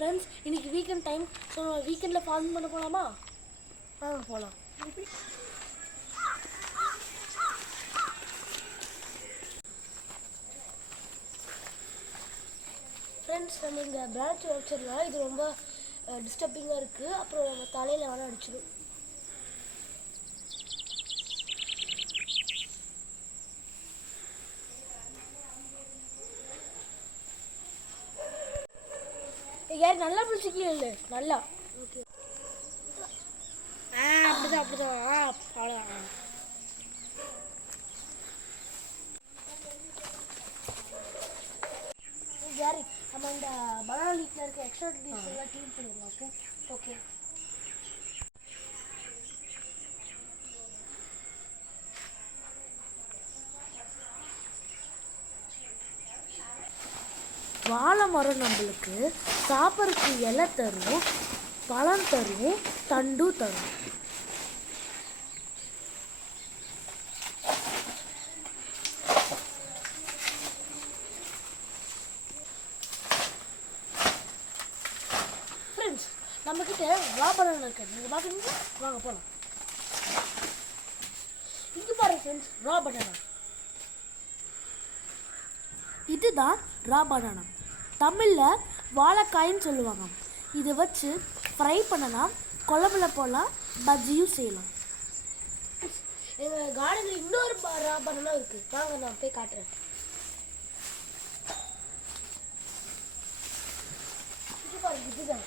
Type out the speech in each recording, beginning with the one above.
Friends, இன்னைக்கு weekend time. So நம்ம வீக்கெண்டில் ஃபார்மிங் பண்ண போகலாமா? வாங்க போகலாம். ஃப்ரெண்ட்ஸ், நம்ம இந்த பிரான்ச் வச்சிடலாம். இது ரொம்ப டிஸ்டர்பிங்காக இருக்குது. அப்புறம் நம்ம தலையில் வேணால் அடிச்சிடும். யார் நல்லா பிடிச்சிக்கல இல்லை நல்லா. ஓகே, அப்படிதான் அவ்வளோதான். யாரு நம்ம இந்த பனானா லீஃப்ல இருக்க எக்ஸ்ட்ரா லீஃப் எல்லாம் க்ளீன் பண்ணிடலாம். Okay okay. வாழை மரம் நம்மளுக்கு சாப்பிட்றதுக்கு இலை தரும், பழம் தரும், தண்டும் தரும். ஃப்ரெண்ட்ஸ், நம்மக்கிட்ட ரா பனானா இருக்கு. நீங்கள் பார்க்குறீங்க, வாங்க போகலாம். இங்கே பாருங்க ஃப்ரெண்ட்ஸ், ரா பனானா. இதுதான் ரா பனானா. தமிழில் வாழைக்காயின்னு சொல்லுவாங்க. இதை வச்சு ஃப்ரை பண்ணலாம், குழம்புல போடலாம், பஜ்ஜியும் செய்யலாம். எங்கள் கார்டனில் இன்னொரு ரா பனானா இருக்குது. வாங்க நான் போய் காட்டுறேன். இது பாருங்க, இதுதான்.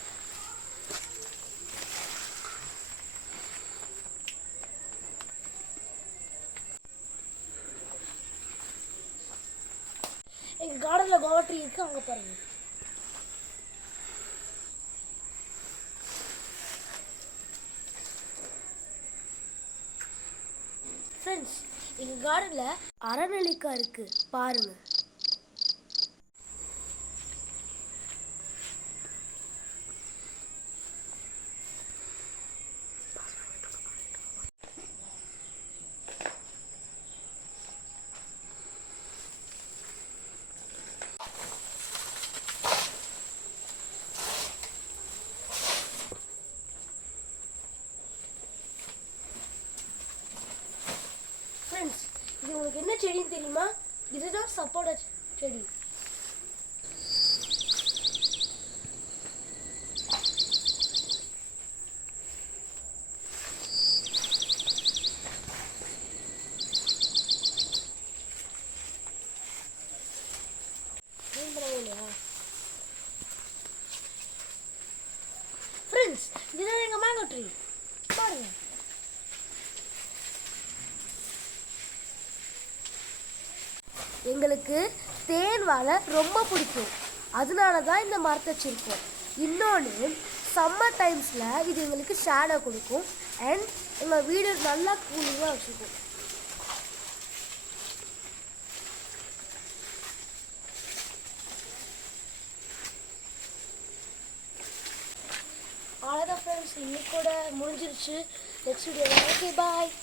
எங்கள் கார்டனில் கோவா ட்ரீ இருக்குது, அங்கே பாருங்கள். ஃப்ரெண்ட்ஸ், எங்கள் கார்டனில் அரநெல்லிக்காய் இருக்குது, பாருங்கள். இது உங்களுக்கு என்ன செடின்னு தெரியுமா? இதுதான் சப்போட்டா செடி. ஃப்ரெண்ட்ஸ், இதுதான் எங்க மேங்கோ ட்ரீ, பாருங்க. எங்களுக்கு தேன் வாழை ரொம்ப பிடிக்கும். அதனால தான் இந்த மரத்தை வச்சுருக்கோம். இன்னொன்று, சம்மர் டைம்ஸில் இது எங்களுக்கு ஷேடோ கொடுக்கும். அண்ட் எங்கள் வீடு நல்லா கூலிங்காக வச்சுருக்கோம். அவ்வளோதான் ஃப்ரெண்ட்ஸ், இன்னைக்கு கூட முடிஞ்சிருச்சு. Next video. ஓகே, பாய்.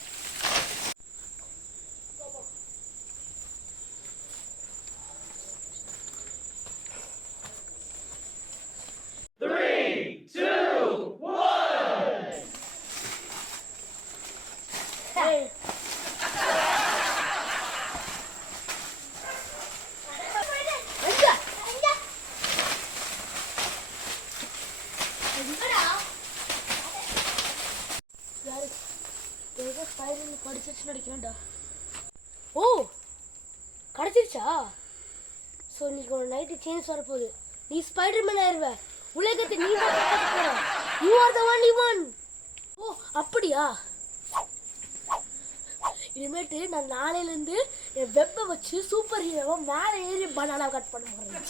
படிச்சிருச்சுன்னு நினைக்கிறேன்டா. ஓ, கிடைச்சிருச்சா? ஸோ இன்னைக்கு ஒரு நைட்டு சேஞ்ச் வரப்போகுது. நீ ஸ்பைடர்மேன் ஆயிடுவ. உலகத்தை நீ தான். You are the only one. ஓ, அப்படியா? இனிமேட்டு நான் நாளையிலேருந்து என் வெப்பை வச்சு சூப்பர் ஹீரோவை மேலே ஏறி பனானா கட் பண்ண போகிறேன்.